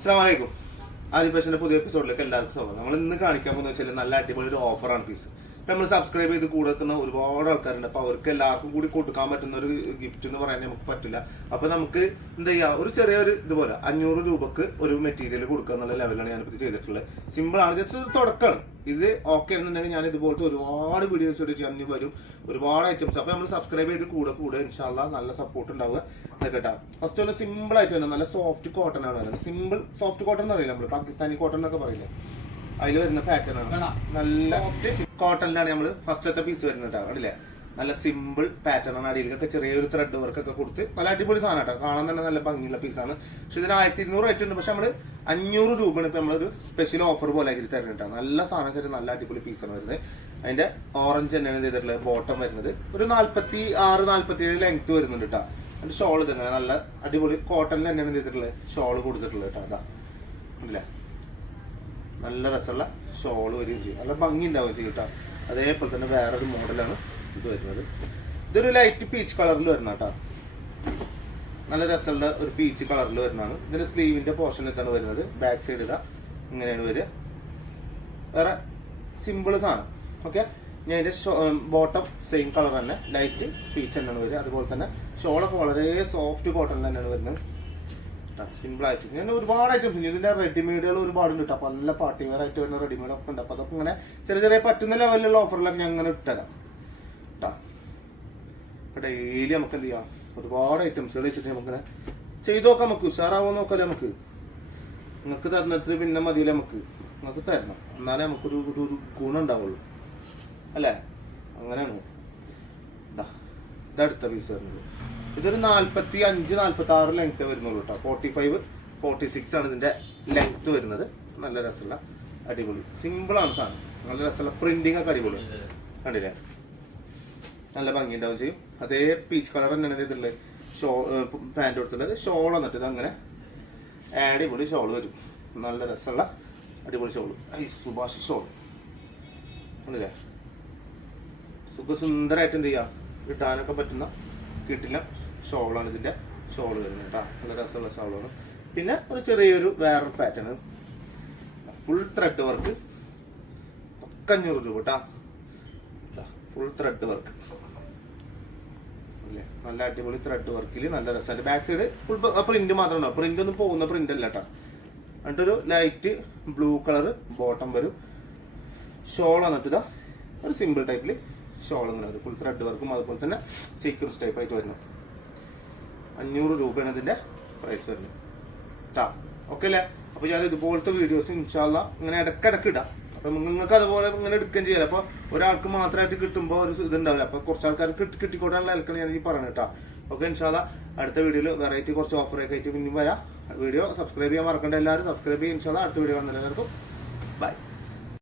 അസ്സാമലൈക്കും ആദ്യ ഫാഷന്റെ പുതിയ എപ്പിസോഡിലേക്ക് എല്ലാവർക്കും സ്വാഗതം. നമ്മൾ ഇന്ന് കാണിക്കാൻ പോകുന്ന വെച്ചാൽ നല്ല അടിപൊളി ഒരു ഓഫറാണ് പീസ് നമ്മൾ സബ്സ്ക്രൈബ് ചെയ്ത് കൂടെ നിൽക്കുന്ന ഒരുപാട് ആൾക്കാരുണ്ട്. അപ്പോൾ അവർക്ക് എല്ലാവർക്കും കൂടി കൊടുക്കാൻ പറ്റുന്ന ഒരു ഗിഫ്റ്റ് എന്ന് പറയാൻ നമുക്ക് പറ്റില്ല. അപ്പോൾ നമുക്ക് എന്താ ചെയ്യുക ഒരു ചെറിയൊരു ഇതുപോലെ അഞ്ഞൂറ് രൂപക്ക് ഒരു മെറ്റീരിയൽ കൊടുക്കുക എന്നുള്ള ലെവലാണ് ഞാനിപ്പോൾ ചെയ്തിട്ടുള്ളത്. സിമ്പിൾ ആണ്. ജസ്റ്റ് ഒരു തുടക്കമാണ്. ഇത് ഓക്കെ എന്നുണ്ടെങ്കിൽ ഞാൻ ഇതുപോലത്തെ ഒരുപാട് വീഡിയോസ് ഇവിടെ ചെയ്യാൻ വരും. ഒരുപാട് ഐറ്റംസ് അപ്പോൾ നമ്മൾ സബ്സ്ക്രൈബ് ചെയ്ത് കൂടെ കൂടെ ഇൻഷാല്ല നല്ല സപ്പോർട്ട് ഉണ്ടാവുക കേട്ടോ. ഫസ്റ്റ് ഒന്ന് സിമ്പിൾ ആയിട്ട് തന്നെ നല്ല സോഫ്റ്റ് കോട്ടൺ ആണ് വരുന്നത് സിമ്പിൾ സോഫ്റ്റ് കോട്ടൺ എന്ന് പറയില്ല നമ്മൾ പാകിസ്ഥാനി കോട്ടൺ എന്നൊക്കെ പറയില്ലേ? അതിൽ വരുന്ന പാറ്റേൺ ആണ്. നല്ല സോഫ്റ്റ് കോട്ടണിലാണ് നമ്മൾ ഫസ്റ്റത്തെ പീസ് വരുന്നത് കേട്ടോ. കണ്ടില്ലേ? നല്ല സിമ്പിൾ പാറ്റേൺ ആണ്. അടിയിലൊക്കെ ചെറിയൊരു ത്രെഡ് വർക്ക് ഒക്കെ കൊടുത്ത് നല്ല അടിപൊളി സാധനം കേട്ടോ. കാണാൻ തന്നെ നല്ല ഭംഗിയുള്ള പീസാണ് പക്ഷെ ഇതിന് ആയിരത്തി ഇരുന്നൂറ് റേറ്റ് പക്ഷെ നമ്മൾ അഞ്ഞൂറ് രൂപയാണ് ഇപ്പൊ നമ്മളൊരു സ്പെഷ്യൽ ഓഫർ പോലെ ആക്കി തരുന്നത് കേട്ടോ. നല്ല സാധനം ശരി നല്ല അടിപൊളി പീസാണ് വരുന്നത്. അതിന്റെ ഓറഞ്ച് തന്നെയാണ് ചെയ്തിട്ടുള്ളത്. ബോട്ടം വരുന്നത്. ഒരു നാല്പത്തി ആറ് നാല്പത്തി ഏഴ് ലെങ്ത് വരുന്നുണ്ട് കേട്ടോ. അതിന്റെ ഷോൾ ഇതങ്ങനെ നല്ല അടിപൊളി കോട്ടണിൽ തന്നെയാണ് ചെയ്തിട്ടുള്ളത്. ഷോൾ കൊടുത്തിട്ടുള്ളത് കേട്ടോ. അതാ. ഉണ്ടല്ലേ നല്ല രസമുള്ള ഷോൾ വരികയും ചെയ്യും. നല്ല ഭംഗി ഉണ്ടാവുകയും ചെയ്യും കേട്ടോ. അതേപോലെ തന്നെ വേറൊരു മോഡലാണ് ഇത് വരുന്നത്. ഇതൊരു ലൈറ്റ് പീച്ച് കളറിൽ വരുന്ന കേട്ടോ. നല്ല രസമുള്ള ഒരു പീച്ച് കളറിൽ വരുന്നതാണ്. ഇതിന്റെ സ്ലീവിന്റെ പോർഷനിലേക്കാണ് വരുന്നത്. ബാക്ക് സൈഡ് ഇതാ. ഇങ്ങനെയാണ് വരിക. വേറെ സിമ്പിൾ സാധനം. ഓക്കെ ഞാൻ ഇതിന്റെ ബോട്ടം സെയിം കളർ തന്നെ. ലൈറ്റ് പീച്ച് തന്നെയാണ് വരിക. അതുപോലെ തന്നെ ഷോളൊക്കെ വളരെ സോഫ്റ്റ് കോട്ടൺ തന്നെയാണ് വരുന്നത്. സിമ്പിൾ ആയിട്ട്. ഞാൻ ഒരുപാട് ഐറ്റംസ് ഉണ്ട്. ഇതിന്റെ റെഡിമെയ്ഡുകൾ ഒരുപാട് ഉണ്ട് അപ്പൊ നല്ല പാർട്ടി വെയർ ആയിട്ട് വരുന്ന റെഡിമെയ്ഡ് ഒക്കെ ഉണ്ട്. അപ്പൊ അതൊക്കെ ഇങ്ങനെ ചെറിയ ചെറിയ പറ്റുന്ന ലെവലിലുള്ള ഓഫറിലൊക്കെ ഞാൻ ഇങ്ങനെ ഇട്ടുതരാം കേട്ടോ ഡെയിലി നമുക്ക് എന്ത് ചെയ്യാം? ഒരുപാട് ഐറ്റംസ് വെച്ചിട്ട് നമുക്കിങ്ങനെ ചെയ്ത് നോക്കാം നമുക്ക്. ഉഷാറാവോ നോക്കാല്ലേ നമുക്ക്. നിങ്ങൾക്ക് തന്നിട്ട് പിന്നെ മതിയില്ല നമുക്ക്? നിങ്ങൾക്ക് തരണം. എന്നാലേ നമുക്കൊരു ഒരു ഒരു ഗുണം ഉണ്ടാവുള്ളൂ. അല്ലേ? അങ്ങനെയാണ്. ഇതടുത്ത പീസ് വരുന്നത്. ഇതൊരു നാൽപ്പത്തി അഞ്ച് നാൽപ്പത്തി ആറ് ലെങ്ത് വരുന്നുള്ളൂ കേട്ടോ ഫോർട്ടി ഫൈവ് ഫോർട്ടി സിക്സ് ആണ് ഇതിന്റെ ലെങ്ത് വരുന്നത്. നല്ല രസമുള്ള അടിപൊളി. സിമ്പിൾ ആണ് സാധനം. നല്ല രസമുള്ള പ്രിന്റിംഗ് ഒക്കെ അടിപൊളി. കണ്ടില്ലേ? നല്ല ഭംഗി ഉണ്ടാവും ചെയ്യും. അതേ പീച്ച് കളർ തന്നെയാണ് ഇതിലുള്ളത് ഷോ പാന്റ് കൊടുത്തുള്ളത് ഷോൾ വന്നിട്ട് ഇത് അങ്ങനെ അടിപൊളി ഷോൾ വരും. നല്ല രസമുള്ള അടിപൊളി ഷോൾ ഐ സുഭാഷ് ഷോൾ കണ്ടില്ലേ? സുഖസുന്ദരമായിട്ട് എന്ത് ചെയ്യാം? കിട്ടാനൊക്കെ പറ്റുന്ന കിട്ടില്ല. ഷോളാണ് ഇതിന്റെ ഷോൾ വരുന്നത് കേട്ടോ. നല്ല രസമുള്ള ഷോളാണ് പിന്നെ ഒരു ചെറിയൊരു വേറൊരു പാറ്റേൺ ഫുൾ ത്രെഡ് വർക്ക് ഒക്കെ അഞ്ഞൂറ് രൂപ കേട്ടോ. ഫുൾ ത്രെഡ് വർക്ക് അല്ലേ? നല്ല അടിപൊളി ത്രെഡ് വർക്കിൽ നല്ല രസമുണ്ട് ബാക്ക് സൈഡ് ഫുൾ പ്രിന്റ് മാത്രം ഉണ്ടാവും. പ്രിന്റ് ഒന്നും പോകുന്ന പ്രിന്റ് അല്ല കേട്ടോ. എന്നിട്ടൊരു ലൈറ്റ് ബ്ലൂ കളർ ബോട്ടം വരും. ഷോൾ എന്നിട്ട് ഇതാ ഒരു സിമ്പിൾ ടൈപ്പിൽ ഷോൾ ഇങ്ങനെ വരും. ഫുൾ ത്രെഡ് വർക്കും അതുപോലെ തന്നെ സീക്വൻസ് ടൈപ്പ് ആയിട്ട് വരുന്നു. അഞ്ഞൂറ് രൂപയാണ് അതിന്റെ പ്രൈസ് വരുന്നത്. കേട്ടാ ഓക്കെ അല്ലേ? അപ്പൊ ഞാൻ ഇതുപോലത്തെ വീഡിയോസ് ഇൻഷാല്ല ഇങ്ങനെ ഇടക്കിടക്ക് ഇടാം. അപ്പൊ നിങ്ങൾക്ക് അതുപോലെ ഇങ്ങനെ എടുക്കുകയും ചെയ്യാം. അപ്പൊ ഒരാൾക്ക് മാത്രമായിട്ട് കിട്ടുമ്പോൾ ഒരു ഇതുണ്ടാവില്ല അപ്പൊ കുറച്ച് ആൾക്കാർ കിട്ടി കിട്ടിക്കോട്ടാനുള്ള ആൾക്കാണ് ഞാൻ ഈ പറയുന്നത് കേട്ടോ ഓക്കെ ഇൻഷാല്ല അടുത്ത വീഡിയോയിൽ വെറൈറ്റി കുറച്ച് ഓഫറൊക്കെ ആയിട്ട് പിന്നെയും വരാം. വീഡിയോ സബ്സ്ക്രൈബ് ചെയ്യാൻ മറക്കണ്ട എല്ലാവരും. സബ്സ്ക്രൈബ് ചെയ്യാൻ ഇൻഷാല്ല അടുത്ത വീഡിയോ കാണുന്നില്ല